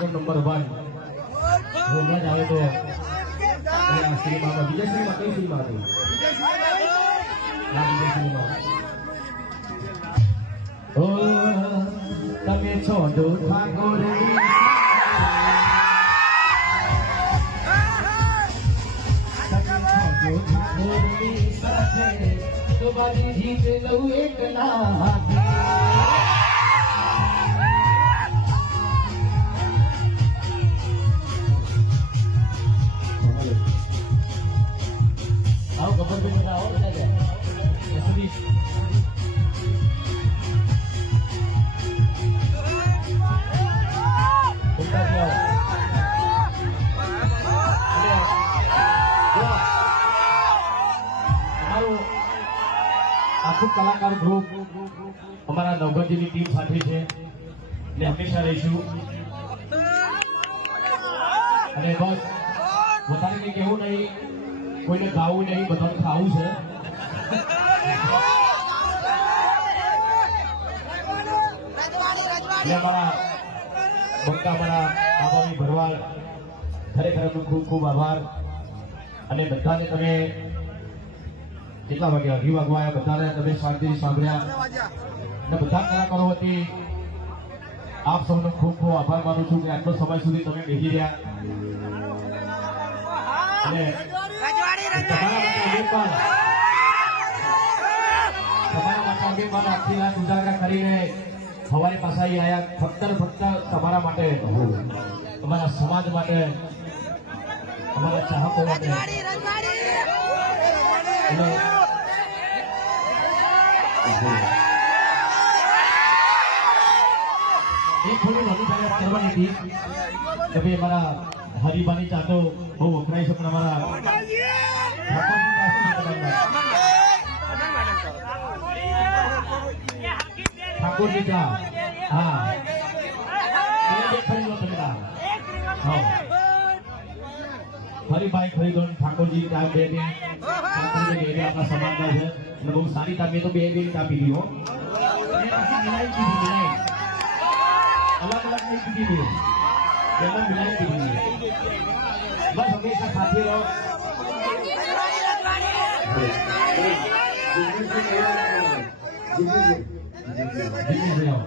ત્રિકોણ number one હમણાં જ આવે તો સિનેમા કઈ સિનેમા હતી હા વિજય છો જો ઠાકોર જીત લઉં એકલા હાથે આખું કલાકાર ગ્રુપ અમારા નવગંજીની ટીમ સાથે છે. ને હંમેશા રહીશું અને બસ વધારે કંઈ કહેવું નહીં. કોઈને ખાવું નહીં બધાને ખાવું છે. અમારા મોટા અમારા બાબાની ભરવાડ ખરેખર એમનો ખૂબ ખૂબ આભાર. અને બધાને તમે કેટલા વાગે અઢી વાગવા આવ્યા. બધાને તમે શાંતિથી સાંભળ્યા. અને બધા કલાકારો વતી આપ સૌનો ખૂબ ખૂબ આભાર માનું છું કે આટલો સમય સુધી તમે બેસી રહ્યા. અને તમારા માટે પણ આખી રાત ઉજાગરા કરીને સવારે પાછા આવ્યા. ફક્ત ફક્ત તમારા માટે તમારા સમાજ માટે અમારા ચાહકો માટે. એક થોડી વધુ જાહેરાત કરવાની હતી કે ભાઈ અમારા હરિભાની ચાતો બહુ વપરાય છે, પણ અમારા ઠાકોરજી ચા. હા. ફરી બે ખરીદો ઠાકોરજી ચા બે બે. ઠાકોરજી બે આપણા સમાજના છે. અને બહુ સારી ચા તો બે બે ચા પીધી અલગ અલગ નહીં પીધી મેં એમાં મિલાઈ પીધી બસ હંમેશા સાથે રહો જીતી જાઓ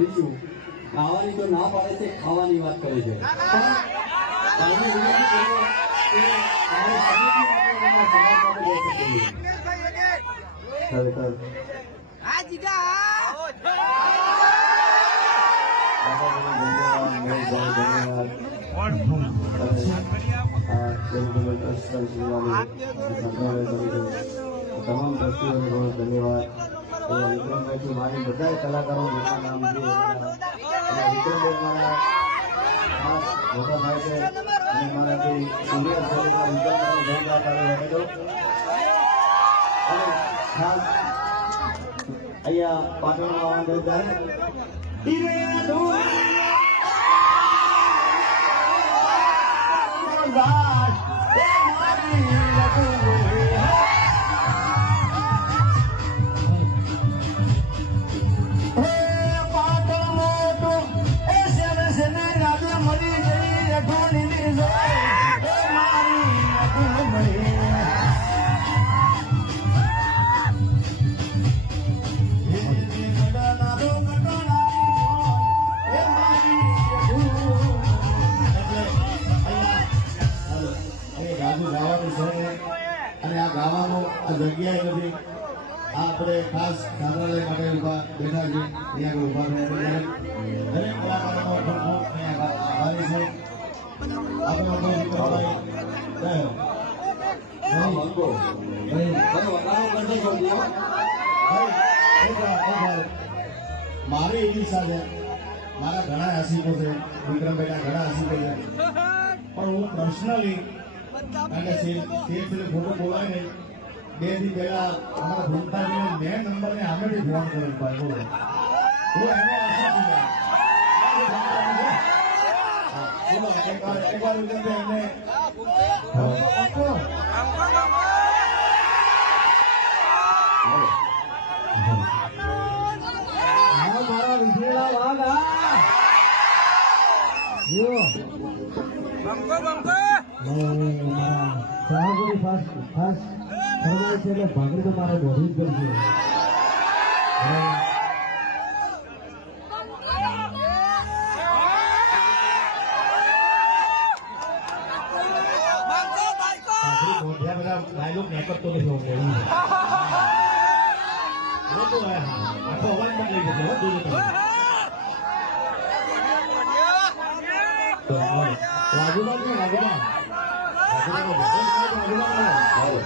કરીશું. ખાવાની તો ના પાડે છે ખાવાની વાત કરે છે. તમામ ટ્રસ્ટીઓને બહુ ધન્યવાદ. વિક્રમભાઈથી મારી બધા કલાકારો જેના નામ છે, મારા મોટા છે, અને મારાથી સિનિયર અહીંયા પાટણમાં મારી એવી સાથે મારા ઘણા આશિકો છે, વિક્રમભાઈના ઘણા આશિકો છે. પણ હું પર્સનલી અને તે ખોટું બોલાય નહીં બે દી પહેલા અમારા ભૂમતાજીને મેં નંબરને આમેથી ફોન કર્યો બોલો. હું એને આશા એકવાર વિક્રમભાઈ એમને મારા વિજયલા વાઘા જો એટલે ભાગડી તો મારે દોડવી જ પડશે હવે તો આખો અવાજ બદલાઈ જશે હો જોજો તમે. તો હવે વાઘુબા છે, વાઘુબા. વાઘુબાનો ભગવાન છે તો વાઘુબાનો. હવે.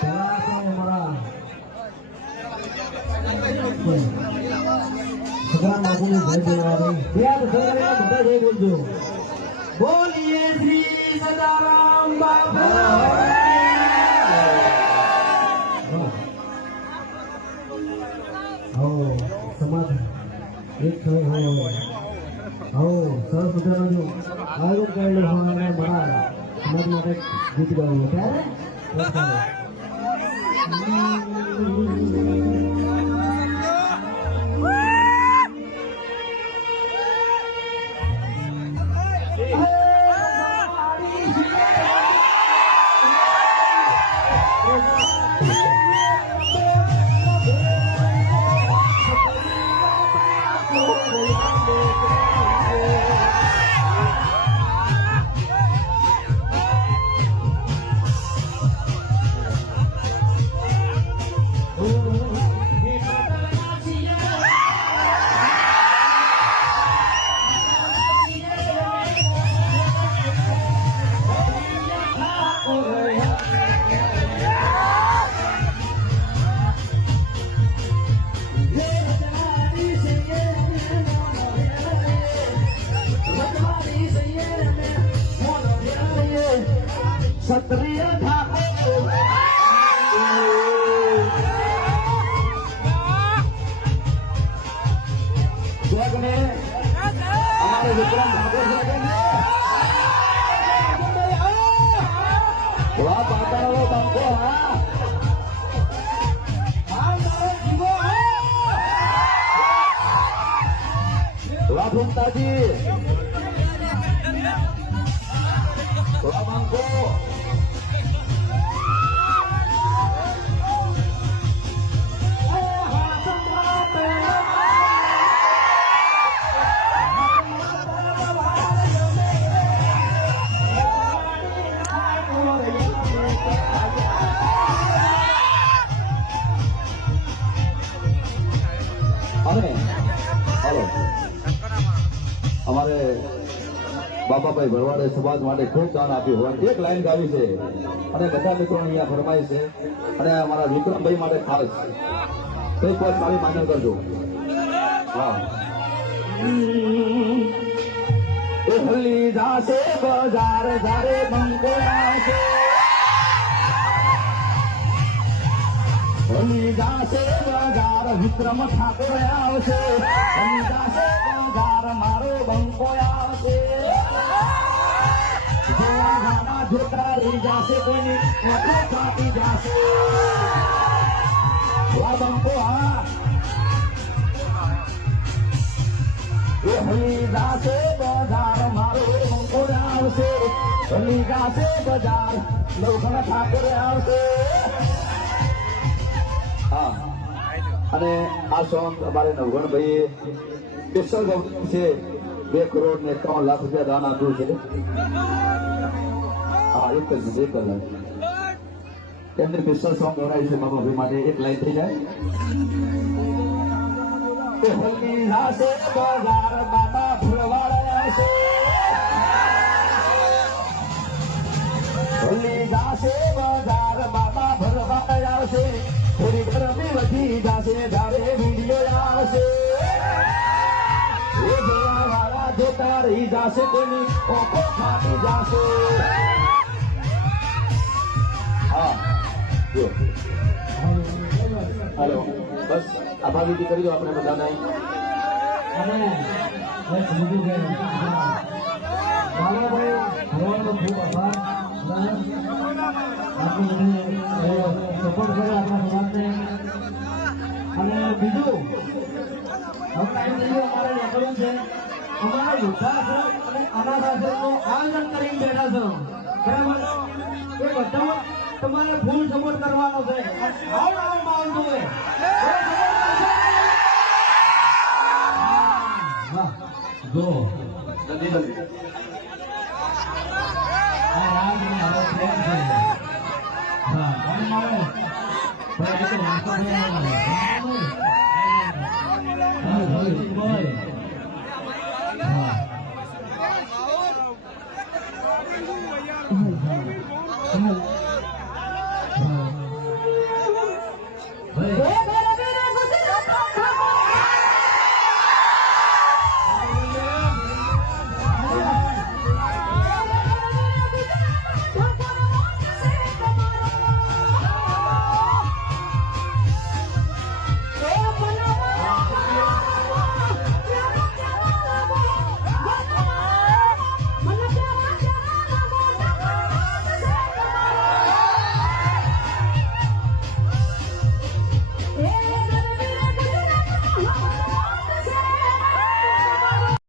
પેલા તો અમારા ભગવાન બાપુની જય બોલવાની બે બધા જય બોલજો. બોલીએ શ્રી સદારામ બાપા. એક થઈ હોય હો સરસ મજાનું આયોજન કરેલું હોય અને મારા સમાજ માટે ગીત ગાવું ત્યારે વાહ ભૂમતાજી વાહ બંકો બાપાભાઈ ભરવાડે સમાજ માટે ખૂબ દાન આપ્યું હોય. એક લાઈન ગાવી છે. અને બધા મિત્રો અહીંયા ફરમાય છે. અને અમારા વિક્રમભાઈ માટે ખાસ. એક વાત સારી માન્ય કરજો. હા. હલી જાશે બજાર વિક્રમ ઠાકોર આવશે. બજાર મારો બંકો આવશે. જોવાના જોતા રહી જાશે, કોઈની હલી જાશે, બજાર મારો બંકો આવશે. આવશે. હા. અને આ સોંગ અમારે નવગણભાઈએ સ્પેશિયલ છે બે કરોડ ને ત્રણ લાખ રૂપિયા દાન આપ્યું છે હા એક જ બે કલાક એમને સ્પેશિયલ સોંગ ગવડાવ્યું છે બાબાભાઈ માટે એક લાઈન થઈ જાય બાબા ફૂલવાળા છે રહી જાશે તેની ઓખો ફાટી જશે. હા જો હાલો, બસ, આભાર વિધિ કરી દો આપણે બધાને. અને બીજું અમારા વૃદ્ધાશ્રમ અને અનાથ આશ્રમનું આયોજન કરીને બેઠા છો. બરાબર? એ બધા તમારે ફૂલ સપોર્ટ કરવાનો છે. આવો આવો માહોલ જોવે જો.